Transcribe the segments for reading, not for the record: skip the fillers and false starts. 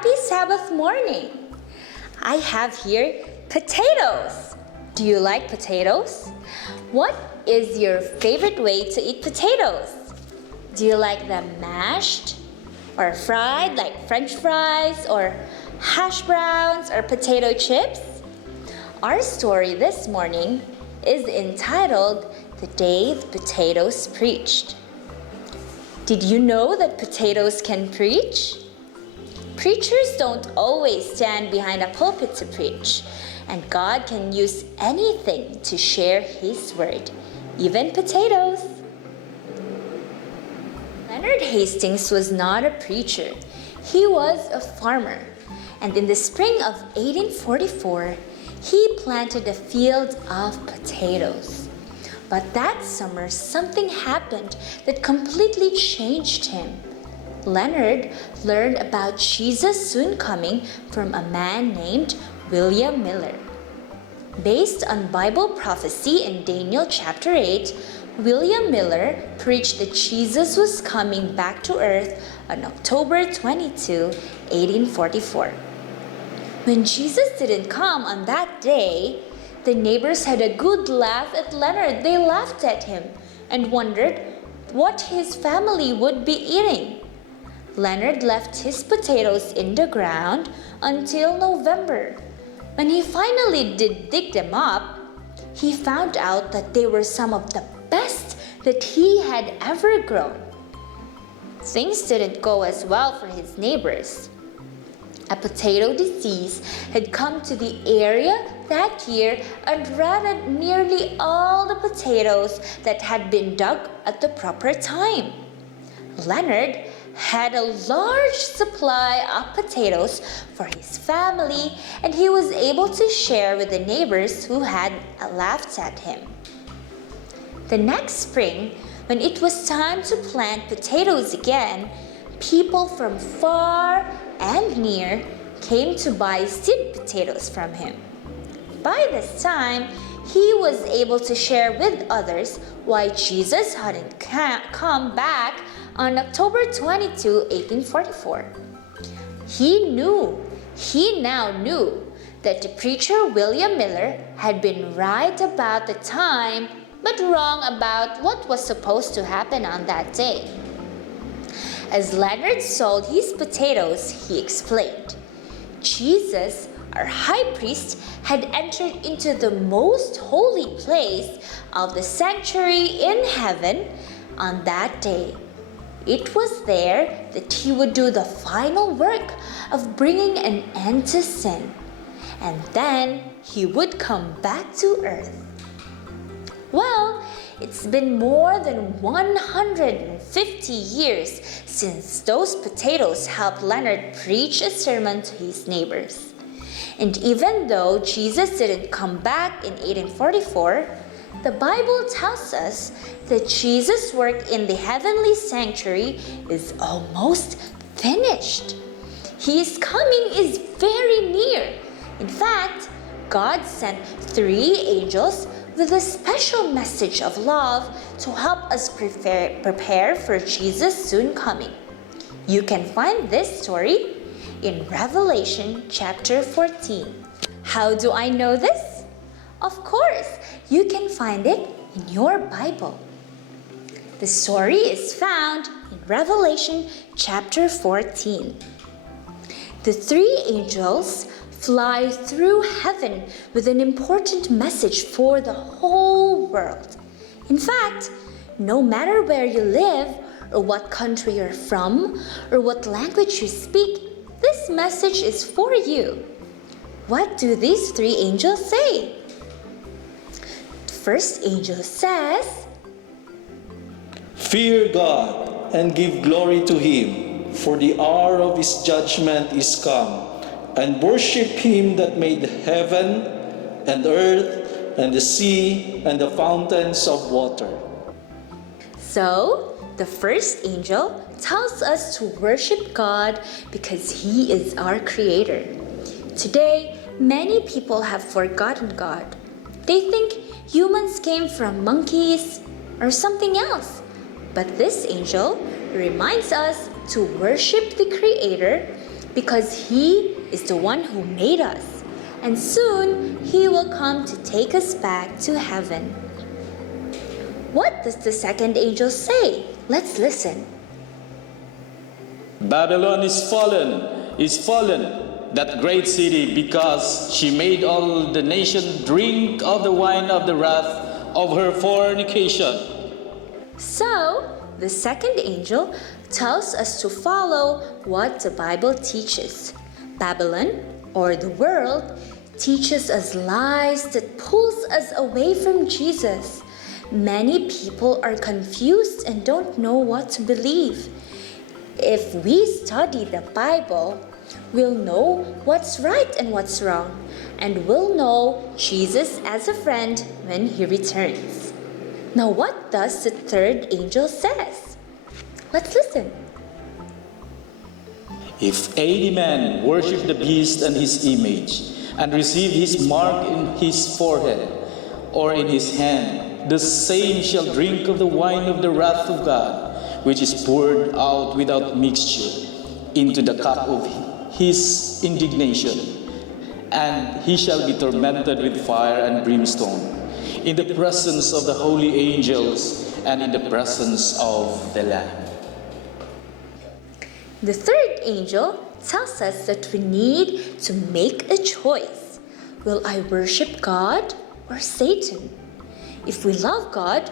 Happy Sabbath morning! I have here potatoes. Do you like potatoes? What is your favorite way to eat potatoes? Do you like them mashed or fried like French fries or hash browns or potato chips? Our story this morning is entitled The Day the Potatoes Preached. Did you know that potatoes can preach? Preachers don't always stand behind a pulpit to preach, and God can use anything to share His word, even potatoes. Leonard Hastings was not a preacher. He was a farmer, and in the spring of 1844, he planted a field of potatoes. But that summer, something happened that completely changed him. Leonard learned about Jesus' soon coming from a man named William Miller. Based on Bible prophecy in Daniel chapter 8, William Miller preached that Jesus was coming back to earth on October 22, 1844. When Jesus didn't come on that day, the neighbors had a good laugh at Leonard. They laughed at him and wondered what his family would be eating. Leonard left his potatoes in the ground until November. When he finally did dig them up, he found out that they were some of the best that he had ever grown. Things didn't go as well for his neighbors. A potato disease had come to the area that year and ravaged nearly all the potatoes that had been dug at the proper time. Leonard had a large supply of potatoes for his family, and he was able to share with the neighbors who had laughed at him. The next spring, when it was time to plant potatoes again, people from far and near came to buy seed potatoes from him. By this time, he was able to share with others why Jesus hadn't come back on October 22, 1844. He now knew that the preacher William Miller had been right about the time, but wrong about what was supposed to happen on that day. As Leonard sold his potatoes, he explained, Jesus, our high priest, had entered into the most holy place of the sanctuary in heaven on that day. It was there that he would do the final work of bringing an end to sin, and then he would come back to earth. Well, it's been more than 150 years since those potatoes helped Leonard preach a sermon to his neighbors. And even though Jesus didn't come back in 1844, the Bible tells us that Jesus' work in the heavenly sanctuary is almost finished. His coming is very near. In fact, God sent 3 angels with a special message of love to help us prepare for Jesus' soon coming. You can find this story in Revelation chapter 14. How do I know this? Of course, you can find it in your Bible. The story is found in Revelation chapter 14. The 3 angels fly through heaven with an important message for the whole world. In fact, no matter where you live, or what country you're from, or what language you speak, this message is for you. What do these 3 angels say? The first angel says, Fear God and give glory to Him, for the hour of His judgment is come, and worship Him that made heaven and earth and the sea and the fountains of water. So, the first angel tells us to worship God because He is our Creator. Today, many people have forgotten God. They think humans came from monkeys or something else. But this angel reminds us to worship the Creator because He is the one who made us, and soon He will come to take us back to heaven. What does the second angel say? Let's listen. Babylon is fallen, that great city, because she made all the nation drink of the wine of the wrath of her fornication. So, the second angel tells us to follow what the Bible teaches. Babylon, or the world, teaches us lies that pulls us away from Jesus. Many people are confused and don't know what to believe. If we study the Bible, we'll know what's right and what's wrong, and we'll know Jesus as a friend when He returns. Now, what does the third angel says? Let's listen. If any man worship the beast and his image, and receive his mark in his forehead or in his hand, the same shall drink of the wine of the wrath of God, which is poured out without mixture into the cup of his indignation. And he shall be tormented with fire and brimstone in the presence of the holy angels and in the presence of the Lamb. The third angel tells us that we need to make a choice. Will I worship God or Satan? If we love God,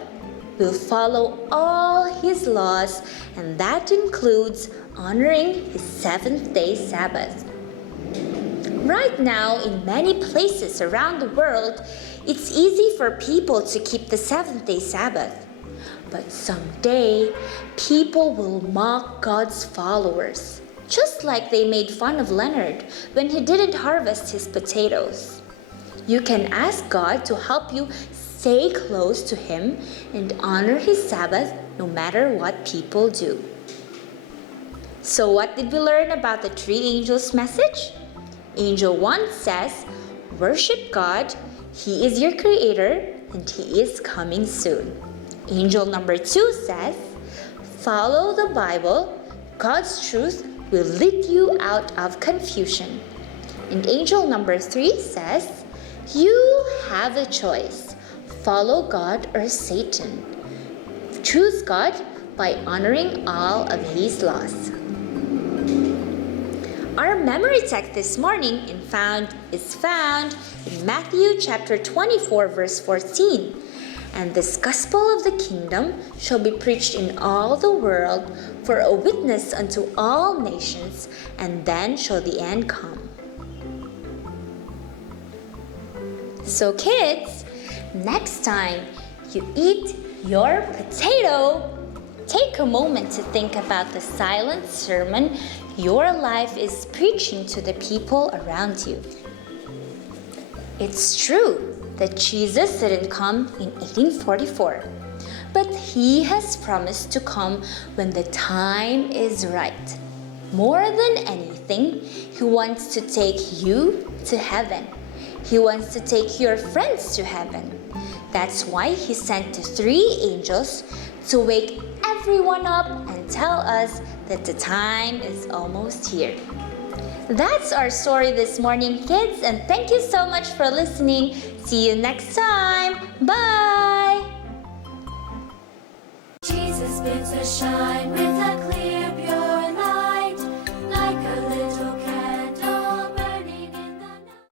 we'll follow all His laws, and that includes honoring His seventh-day Sabbath. Right now, in many places around the world, it's easy for people to keep the seventh-day Sabbath. But someday, people will mock God's followers, just like they made fun of Leonard when he didn't harvest his potatoes. You can ask God to help you stay close to Him and honor His Sabbath no matter what people do. So what did we learn about the three angels' message? Angel 1 says, worship God, He is your creator, and He is coming soon. Angel number 2 says, follow the Bible, God's truth will lead you out of confusion. And angel number 3 says, you have a choice. Follow God or Satan. Choose God by honoring all of His laws. Our memory text this morning is found in Matthew chapter 24, verse 14. And this gospel of the kingdom shall be preached in all the world for a witness unto all nations, and then shall the end come. So kids, next time you eat your potato, take a moment to think about the silent sermon your life is preaching to the people around you. It's true that Jesus didn't come in 1844, but He has promised to come when the time is right. More than anything, He wants to take you to heaven. He wants to take your friends to heaven. That's why He sent the three angels to wake everyone up and tell us that the time is almost here. That's our story this morning, kids, and thank you so much for listening. See you next time. Bye! Jesus bids us shine with a